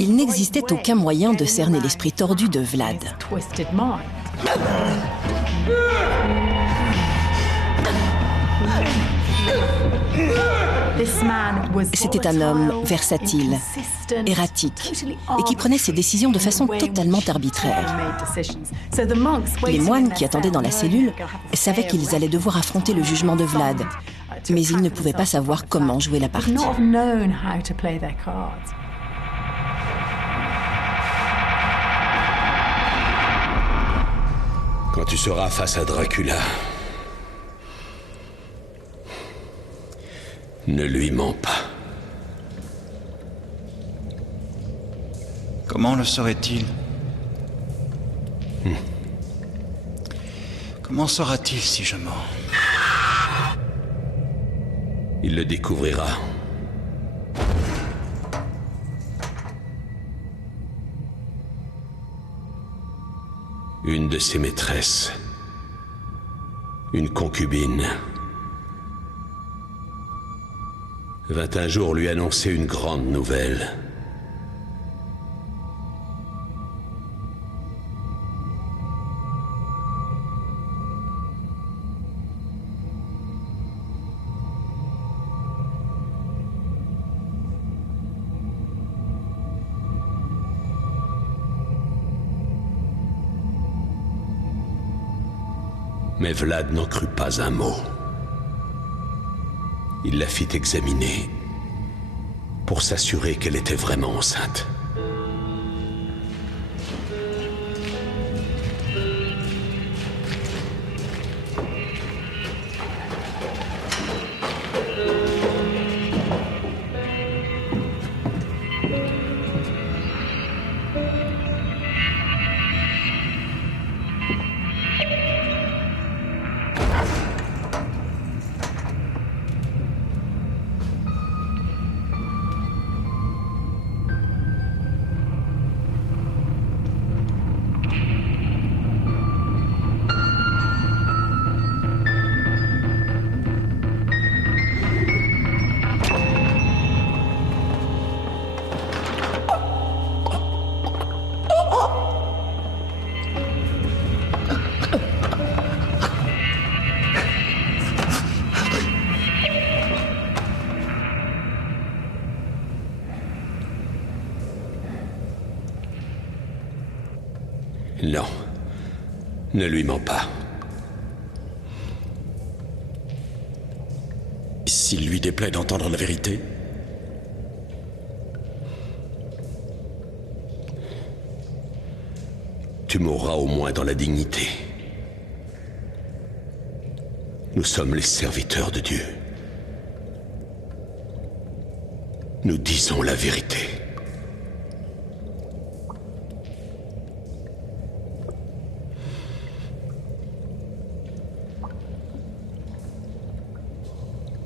Il n'existait aucun moyen de cerner l'esprit tordu de Vlad. C'était un homme versatile, erratique, et qui prenait ses décisions de façon totalement arbitraire. Les moines qui attendaient dans la cellule savaient qu'ils allaient devoir affronter le jugement de Vlad, mais ils ne pouvaient pas savoir comment jouer la partie. Quand tu seras face à Dracula, ne lui mens pas. Comment le saurait-il? Comment saura-t-il si je mens? Il le découvrira. Une de ses maîtresses, une concubine, vint un jour lui annoncer une grande nouvelle. Mais Vlad n'en crut pas un mot. Il la fit examiner pour s'assurer qu'elle était vraiment enceinte. Non, ne lui mens pas. S'il lui déplaît d'entendre la vérité? Tu mourras au moins dans la dignité. Nous sommes les serviteurs de Dieu. Nous disons la vérité.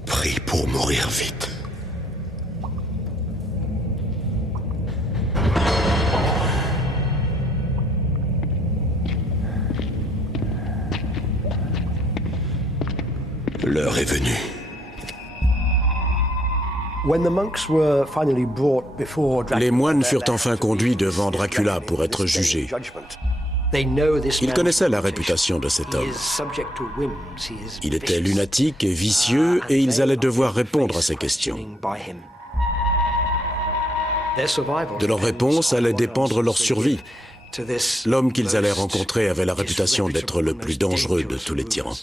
Prie pour mourir vite. L'heure est venue. Les moines furent enfin conduits devant Dracula pour être jugés. Ils connaissaient la réputation de cet homme. Il était lunatique et vicieux et ils allaient devoir répondre à ces questions. De leur réponse allait dépendre leur survie. L'homme qu'ils allaient rencontrer avait la réputation d'être le plus dangereux de tous les tyrans.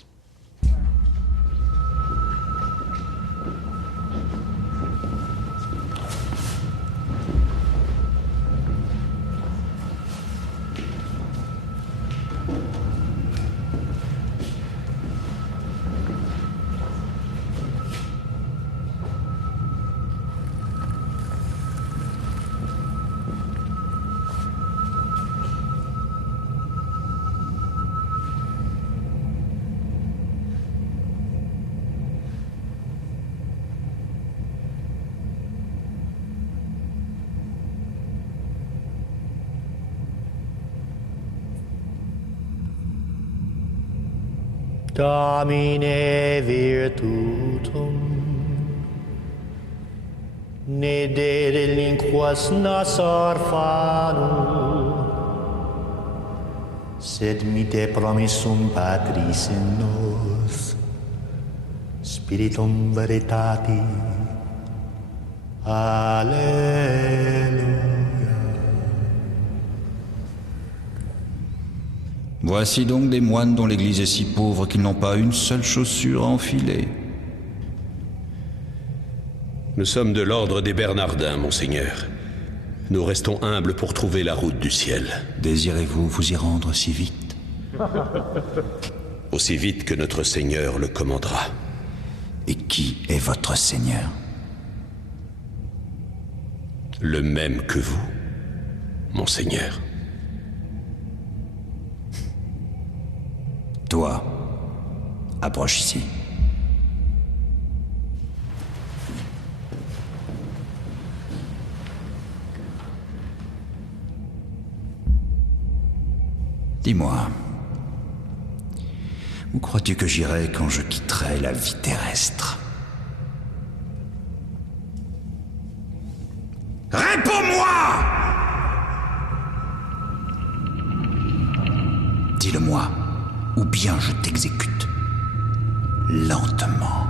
Domine virtutum ne de delinquas nos orphanum sed mite promissum Patris in nos Spiritum veritati Alléluia. Voici donc des moines dont l'église est si pauvre qu'ils n'ont pas une seule chaussure à enfiler. Nous sommes de l'ordre des Bernardins, monseigneur. Nous restons humbles pour trouver la route du ciel. Désirez-vous vous y rendre si vite? Aussi vite que notre Seigneur le commandera. Et qui est votre Seigneur? Le même que vous, monseigneur. Toi, approche ici. Dis-moi, où crois-tu que j'irai quand je quitterai la vie terrestre? Réponds-moi! Dis-le-moi, ou bien je t'exécute. Lentement.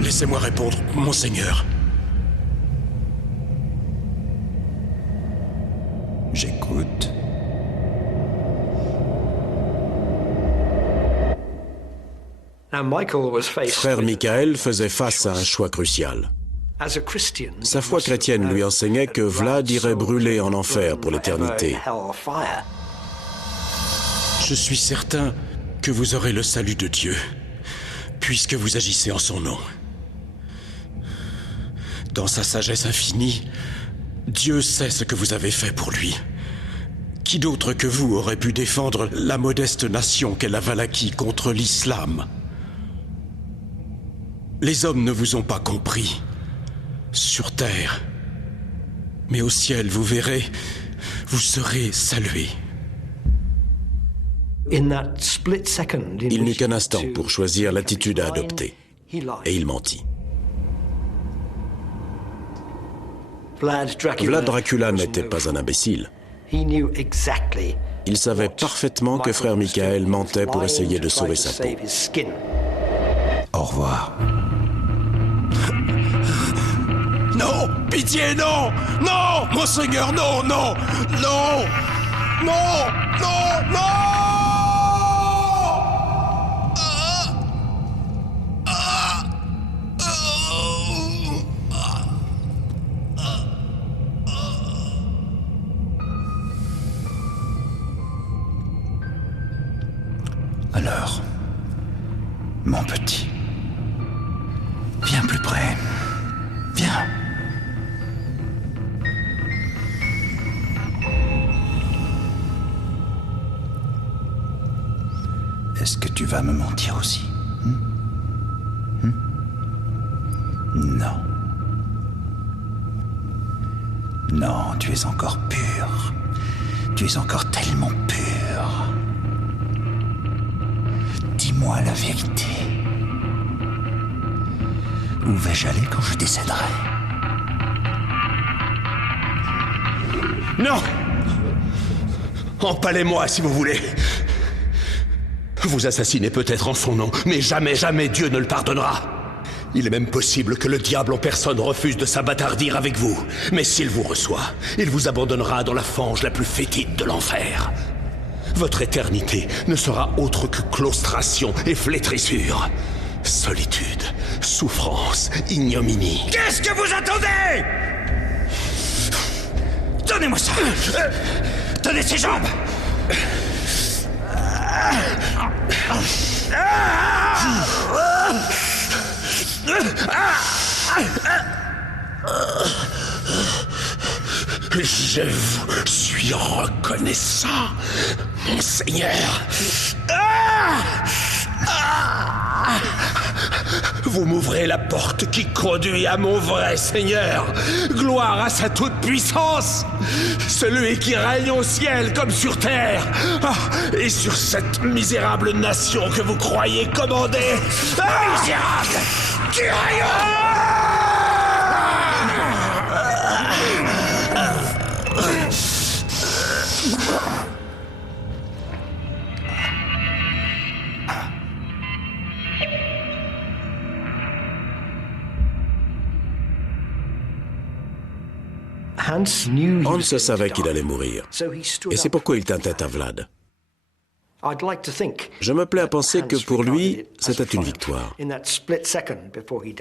Laissez-moi répondre, monseigneur. J'écoute. Frère Michael faisait face à un choix crucial. Sa foi chrétienne lui enseignait que Vlad irait brûler en enfer pour l'éternité. Je suis certain que vous aurez le salut de Dieu, puisque vous agissez en son nom. Dans sa sagesse infinie, Dieu sait ce que vous avez fait pour lui. Qui d'autre que vous aurait pu défendre la modeste nation qu'est la Valaquie contre l'islam? Les hommes ne vous ont pas compris. Sur terre. Mais au ciel, vous verrez, vous serez salués. Il n'eut qu'un instant pour choisir l'attitude à adopter. Et il mentit. Vlad Dracula n'était pas un imbécile. Il savait parfaitement que frère Michael mentait pour essayer de sauver sa peau. Au revoir. Non! Pitié, non! Non! Monseigneur, non, non! Non! Non! Non! Non! Alors, mon petit, viens plus près. Viens. Est-ce que tu vas me mentir aussi? Non. Non, tu es encore pur. Tu es encore tellement pur. Dis-moi la vérité. Où vais-je aller quand je décéderai? Non! Empalez-moi si vous voulez. Vous assassinez peut-être en son nom, mais jamais, jamais Dieu ne le pardonnera. Il est même possible que le diable en personne refuse de s'abattardir avec vous. Mais s'il vous reçoit, il vous abandonnera dans la fange la plus fétide de l'enfer. Votre éternité ne sera autre que claustration et flétrissure. Solitude, souffrance, ignominie. Qu'est-ce que vous attendez? Donnez-moi ça! Donnez ses jambes! Je vous suis reconnaissant, mon Seigneur. Vous m'ouvrez la porte qui conduit à mon vrai Seigneur. Gloire à sa toute-puissance, celui qui règne au ciel comme sur terre, et sur cette misérable nation que vous croyez commander. Misérable! Hans savait qu'il allait mourir, et c'est pourquoi il tint tête à Vlad. Je me plais à penser que pour lui, c'était une victoire.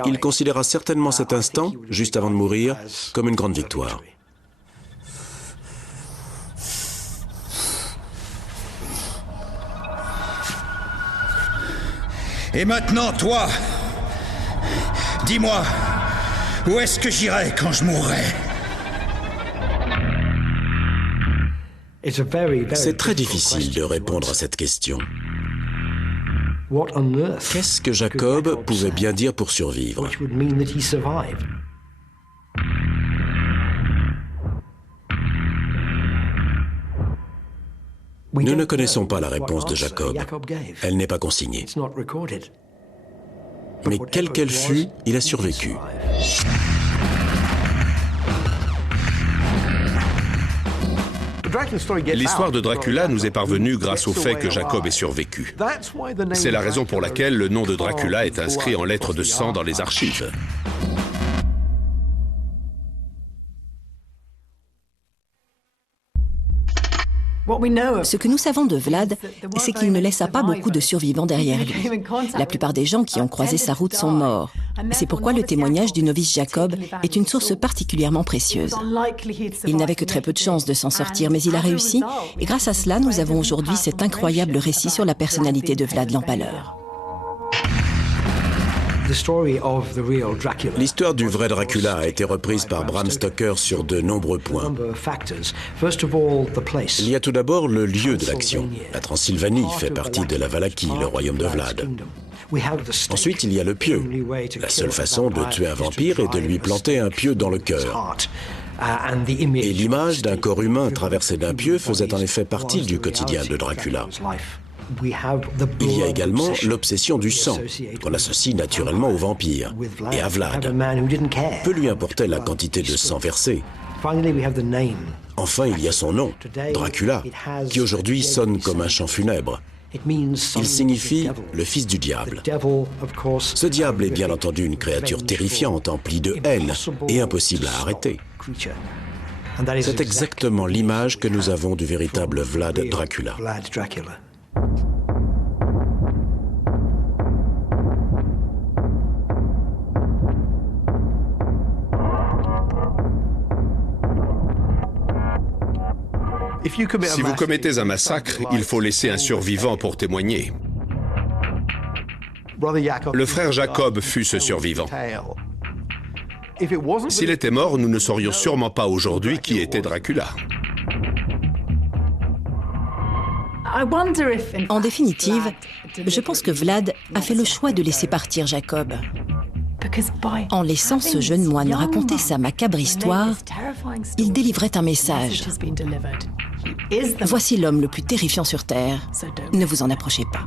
Il considéra certainement cet instant, juste avant de mourir, comme une grande victoire. Et maintenant, toi, dis-moi, où est-ce que j'irai quand je mourrai? C'est très difficile de répondre à cette question. Qu'est-ce que Jacob pouvait bien dire pour survivre? Nous ne connaissons pas la réponse de Jacob. Elle n'est pas consignée. Mais quelle qu'elle fût, il a survécu. L'histoire de Dracula nous est parvenue grâce au fait que Jacob ait survécu. C'est la raison pour laquelle le nom de Dracula est inscrit en lettres de sang dans les archives. Ce que nous savons de Vlad, c'est qu'il ne laissa pas beaucoup de survivants derrière lui. La plupart des gens qui ont croisé sa route sont morts. C'est pourquoi le témoignage du novice Jacob est une source particulièrement précieuse. Il n'avait que très peu de chances de s'en sortir, mais il a réussi, et grâce à cela, nous avons aujourd'hui cet incroyable récit sur la personnalité de Vlad l'Empaleur. L'histoire du vrai Dracula a été reprise par Bram Stoker sur de nombreux points. Il y a tout d'abord le lieu de l'action. La Transylvanie fait partie de la Valachie, le royaume de Vlad. Ensuite, il y a le pieu. La seule façon de tuer un vampire est de lui planter un pieu dans le cœur. Et l'image d'un corps humain traversé d'un pieu faisait en effet partie du quotidien de Dracula. Il y a également l'obsession du sang, qu'on associe naturellement aux vampires, et à Vlad. Peu lui importait la quantité de sang versé. Enfin, il y a son nom, Dracula, qui aujourd'hui sonne comme un chant funèbre. Il signifie le fils du diable. Ce diable est bien entendu une créature terrifiante, emplie de haine et impossible à arrêter. C'est exactement l'image que nous avons du véritable Vlad Dracula. Si vous commettez un massacre, il faut laisser un survivant pour témoigner. Le frère Jacob fut ce survivant. S'il était mort, nous ne saurions sûrement pas aujourd'hui qui était Dracula. En définitive, je pense que Vlad a fait le choix de laisser partir Jacob. En laissant ce jeune moine raconter sa macabre histoire, il délivrait un message. Voici l'homme le plus terrifiant sur Terre. Ne vous en approchez pas.